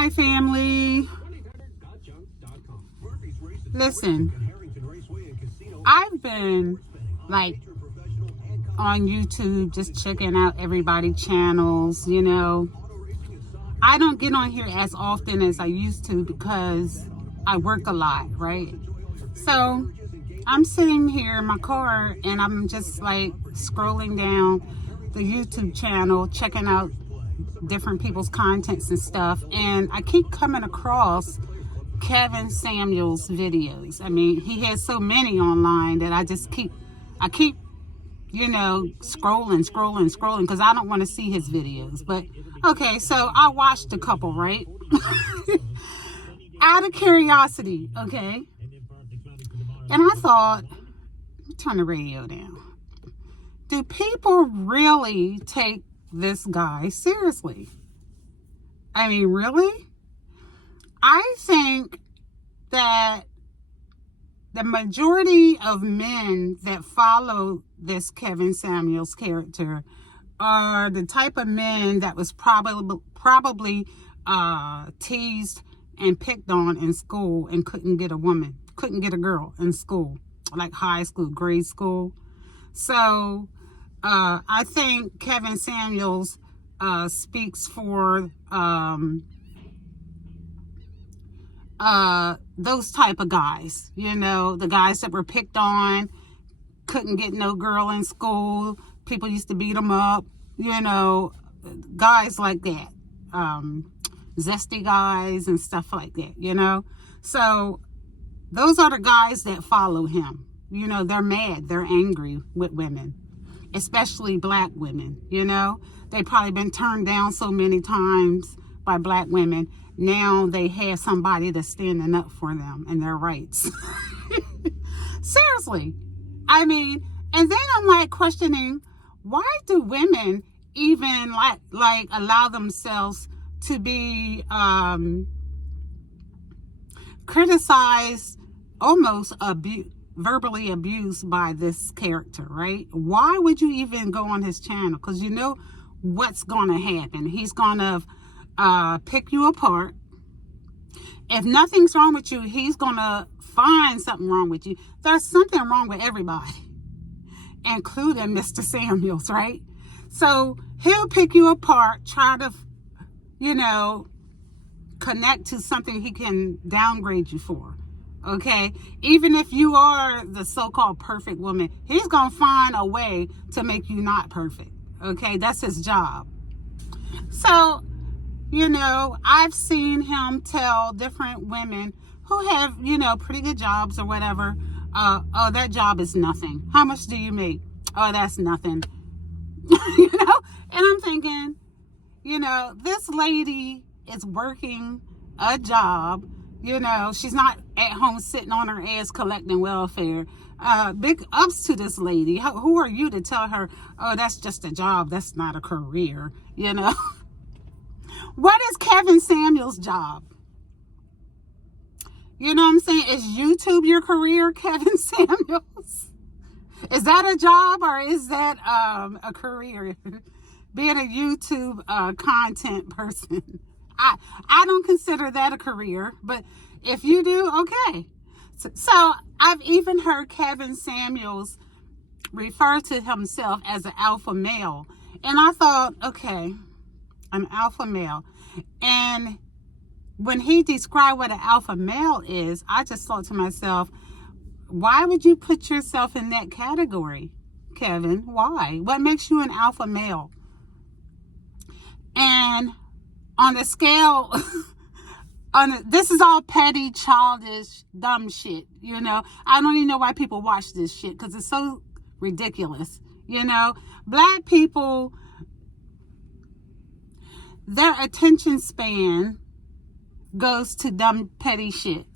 Hi, family. Listen, I've been like on YouTube just checking out everybody's channels, I don't get on here as often as I used to because I work a lot, right? So I'm sitting here in my car and I'm just like scrolling down the YouTube channel, checking out different people's contents and stuff, and I keep coming across Kevin Samuels videos. I mean, he has so many online that I keep scrolling because I don't want to see his videos. But okay, so I watched a couple, right? Out of curiosity, okay? And I thought, turn the radio down. Do people really take this guy seriously? I mean, really? I think that the majority of men that follow this Kevin Samuels character are the type of men that was probably teased and picked on in school and couldn't get a girl in school, like high school, grade school. So I think Kevin Samuels speaks for those type of guys, the guys that were picked on, couldn't get no girl in school, people used to beat them up, guys like that, zesty guys and stuff like that, so those are the guys that follow him. They're mad, they're angry with women, especially black women. They probably been turned down so many times by black women. Now they have somebody that's standing up for them and their rights. Seriously. I mean, and then I'm like questioning, why do women even like allow themselves to be criticized, almost verbally abused by this character, right? Why would you even go on his channel? Because you know what's going to happen. He's going to pick you apart. If nothing's wrong with you, he's gonna find something wrong with you. There's something wrong with everybody, including Mr. Samuels, right? So he'll pick you apart, try to connect to something he can downgrade you for. Okay, even if you are the so-called perfect woman, he's gonna find a way to make you not perfect. Okay, that's his job. So I've seen him tell different women who have, pretty good jobs or whatever, oh, that job is nothing. How much do you make? Oh, that's nothing. And I'm thinking, this lady is working a job, she's not at home sitting on her ass collecting welfare. Big ups to this lady. Who are you to tell her, oh, that's just a job, that's not a career, What is Kevin Samuels' job? You know what I'm saying? Is YouTube your career, Kevin Samuels? Is that a job or is that a career? Being a YouTube content person. I don't consider that a career, but if you do, okay. So I've even heard Kevin Samuels refer to himself as an alpha male. And I thought, okay, an alpha male. And when he described what an alpha male is, I just thought to myself, why would you put yourself in that category, Kevin? Why? What makes you an alpha male? And on the scale, this is all petty, childish, dumb shit, I don't even know why people watch this shit because it's so ridiculous, Black people, their attention span goes to dumb, petty shit.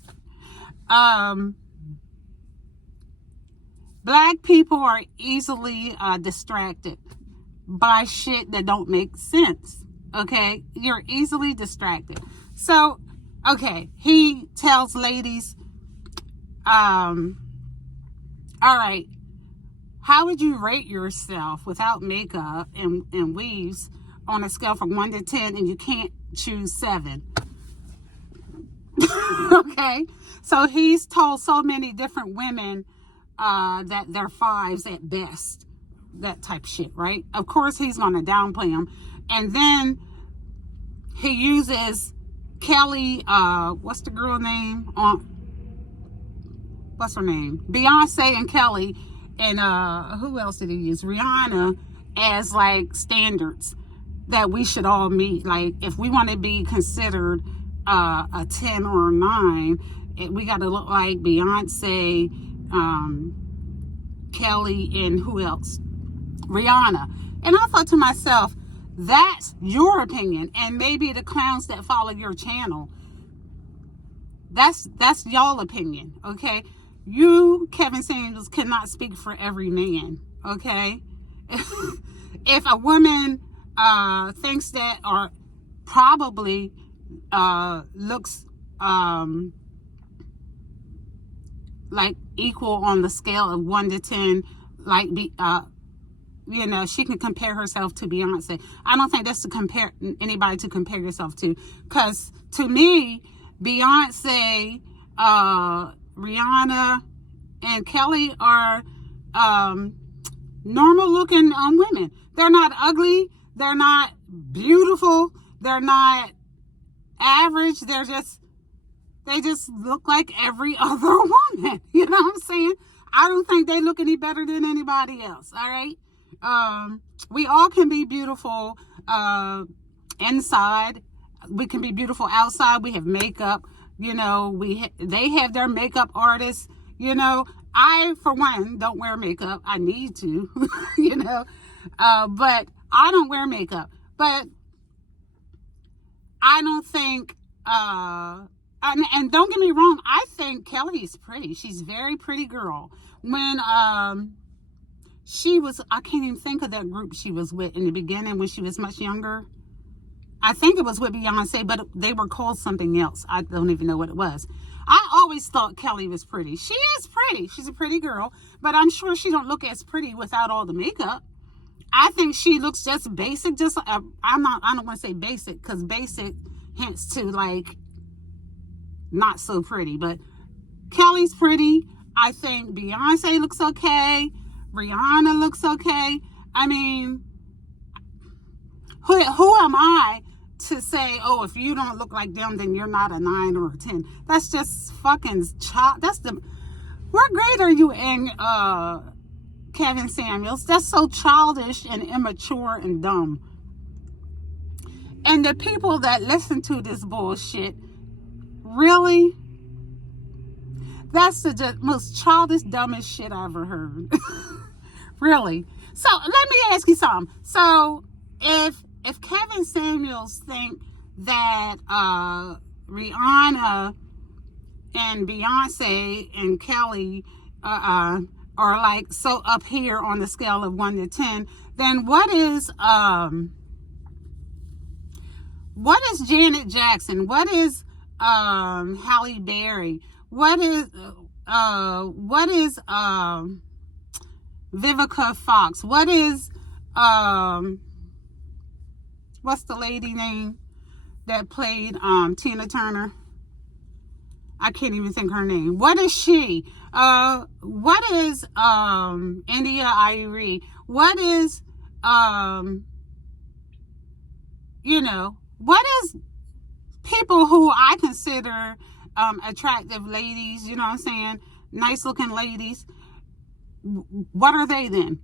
Black people are easily distracted by shit that don't make sense. Okay? You're easily distracted. So, okay, he tells ladies, all right, how would you rate yourself without makeup and weaves on a scale from 1 to 10 and you can't choose 7? Okay, so he's told so many different women that they're fives at best, that type shit, right? Of course he's going to downplay them. And then he uses Kelly, what's the girl name? What's her name? Beyonce and Kelly, and who else did he use? Rihanna, as like standards that we should all meet. Like, if we want to be considered a 10 or a 9, we got to look like Beyonce, Kelly, and who else? Rihanna. And I thought to myself, that's your opinion, and maybe the clowns that follow your channel, that's y'all opinion, okay? You, Kevin Samuels, cannot speak for every man, okay? If a woman thinks that, or probably looks like equal on the scale of 1 to 10, like you know, she can compare herself to Beyonce. I don't think that's to compare anybody to compare yourself to, because to me, Beyonce, Rihanna, and Kelly are normal looking women. They're not ugly, they're not beautiful, they're not average, they just look like every other woman. You know what I'm saying? I don't think they look any better than anybody else. All right. We all can be beautiful inside. We can be beautiful outside. We have makeup. You know, they have their makeup artists. You know, I, for one, don't wear makeup. I need to. You know, but I don't wear makeup. But I don't think. And don't get me wrong, I think Kelly is pretty. She's a very pretty girl. When she was, I can't even think of that group she was with in the beginning when she was much younger. I think it was with Beyonce, but they were called something else. I don't even know what it was. I always thought Kelly was pretty. She is pretty. She's a pretty girl, but I'm sure she don't look as pretty without all the makeup. I think she looks just basic. Just I don't want to say basic, because basic hints to like not so pretty, but Kelly's pretty. I think Beyonce looks okay. Rihanna looks okay. I mean, who am I to say, oh, if you don't look like them, then you're not a 9 or a 10? That's just fucking what grade are you in, Kevin Samuels? That's so childish and immature and dumb. And the people that listen to this bullshit, really? That's the most childish, dumbest shit I ever heard. Really. So let me ask you something. So if Kevin Samuels think that Rihanna and Beyonce and Kelly are like so up here on the scale of 1 to 10, then what is Janet Jackson? What is Halle Berry? What is Vivica Fox? What is what's the lady name that played Tina Turner? I can't even think her name. What is she? What is India Arie? What is you know, what is people who I consider attractive ladies, you know what I'm saying? Nice looking ladies. What are they then?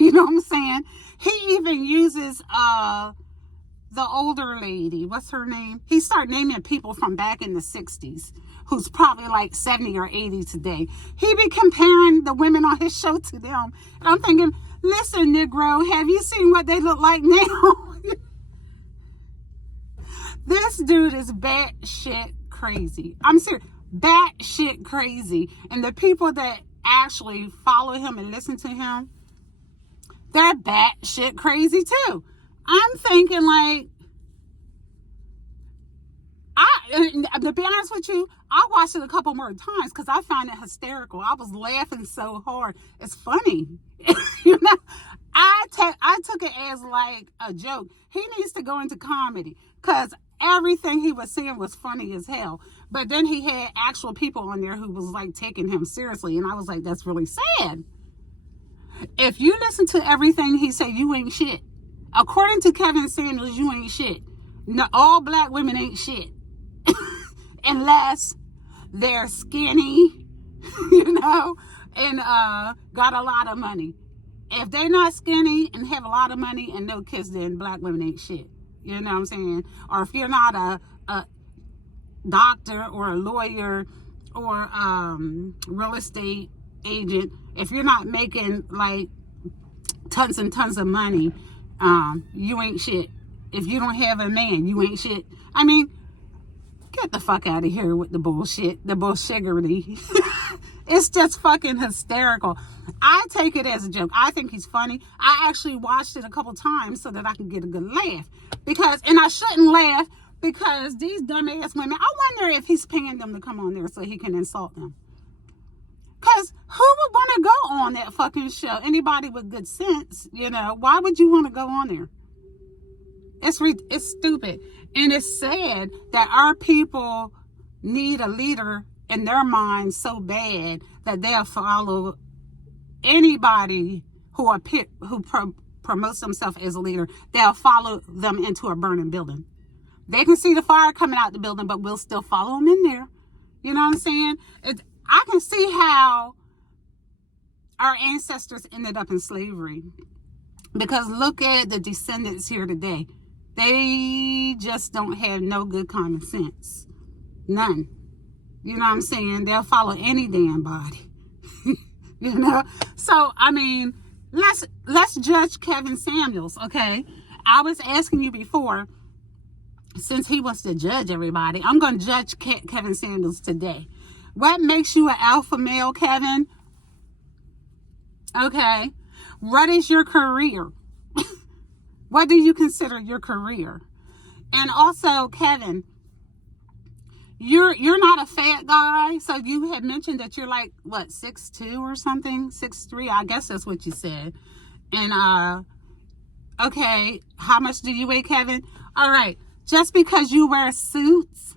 You know what I'm saying? He even uses the older lady. What's her name? He started naming people from back in the 60s who's probably like 70 or 80 today. He be comparing the women on his show to them. And I'm thinking, listen, Negro, have you seen what they look like now? This dude is batshit crazy. I'm serious. Batshit crazy. And the people that actually follow him and listen to him, they're batshit crazy too. I'm thinking like, to be honest with you, I watched it a couple more times because I found it hysterical. I was laughing so hard. It's funny. You know, I took it as like a joke. He needs to go into comedy because everything he was saying was funny as hell. But then he had actual people on there who was like taking him seriously. And I was like, that's really sad. If you listen to everything he said, you ain't shit. According to Kevin Samuels, you ain't shit. No, all black women ain't shit. Unless they're skinny, you know, and got a lot of money. If they're not skinny and have a lot of money and no kids, then black women ain't shit. You know what I'm saying? Or if you're not a doctor or a lawyer or real estate agent, if you're not making like tons and tons of money, you ain't shit. If you don't have a man, you ain't shit. I mean, get the fuck out of here with the bullshit, the bullshittery. It's just fucking hysterical. I take it as a joke. I think he's funny. I actually watched it a couple times so that I could get a good laugh. And I shouldn't laugh because these dumbass women, I wonder if he's paying them to come on there so he can insult them. Because who would want to go on that fucking show? Anybody with good sense, you know. Why would you want to go on there? It's stupid. And it's sad that our people need a leader in their minds so bad that they'll follow anybody who promotes themselves as a leader. They'll follow them into a burning building. They can see the fire coming out the building, but we'll still follow them in there. You know what I'm saying? I can see how our ancestors ended up in slavery. Because look at the descendants here today. They just don't have no good common sense. None. You know what I'm saying? They'll follow any damn body. You know? So, I mean, let's judge Kevin Samuels, okay? I was asking you before, since he wants to judge everybody, I'm going to judge Kevin Samuels today. What makes you an alpha male, Kevin? Okay. What is your career? What do you consider your career? And also, Kevin, you're not a fat guy. So you had mentioned that you're like, what, 6'2" or something? 6'3", I guess that's what you said. And, okay, how much do you weigh, Kevin? All right. Just because you wear suits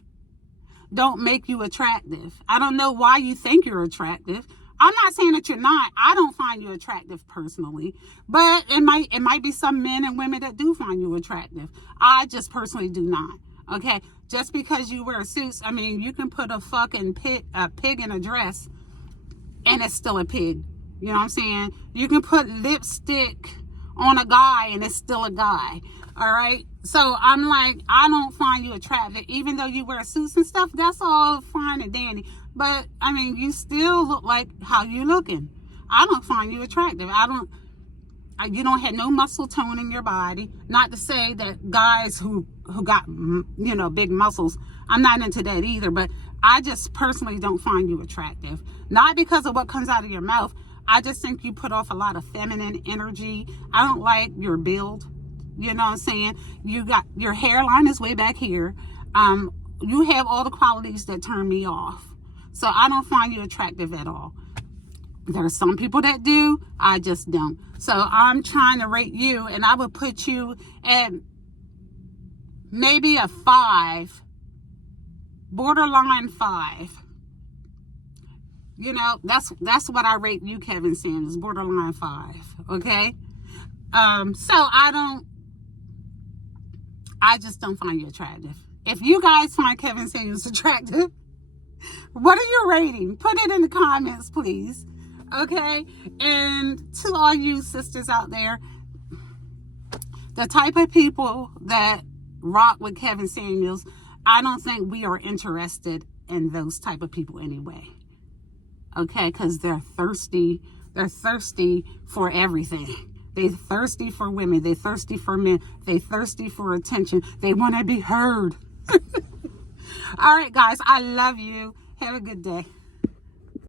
don't make you attractive. I don't know why you think you're attractive. I'm not saying that you're not. I don't find you attractive personally, but it might be some men and women that do find you attractive. I just personally do not. Okay, just because you wear suits, I mean, you can put a fucking pig in a dress, and it's still a pig. You know what I'm saying? You can put lipstick on a guy, and it's still a guy. All right. So I'm like, I don't find you attractive, even though you wear suits and stuff. That's all fine and dandy. But I mean, you still look like how you looking. I don't find you attractive. You don't have no muscle tone in your body. Not to say that guys who got, you know, big muscles, I'm not into that either. But I just personally don't find you attractive. Not because of what comes out of your mouth. I just think you put off a lot of feminine energy. I don't like your build. You know what I'm saying? You got your hairline is way back here. You have all the qualities that turn me off. So I don't find you attractive at all. There are some people that do. I just don't. So I'm trying to rate you, and I would put you at maybe a 5, borderline 5. You know, that's what I rate you, Kevin Samuels, borderline 5. Okay. So I just don't find you attractive. If you guys find Kevin Samuels attractive, what are you rating? Put it in the comments, please. Okay? And to all you sisters out there, the type of people that rock with Kevin Samuels, I don't think we are interested in those type of people anyway. Okay? Because they're thirsty. They're thirsty for everything. They're thirsty for women. They're thirsty for men. They're thirsty for attention. They want to be heard. All right, guys. I love you. Have a good day.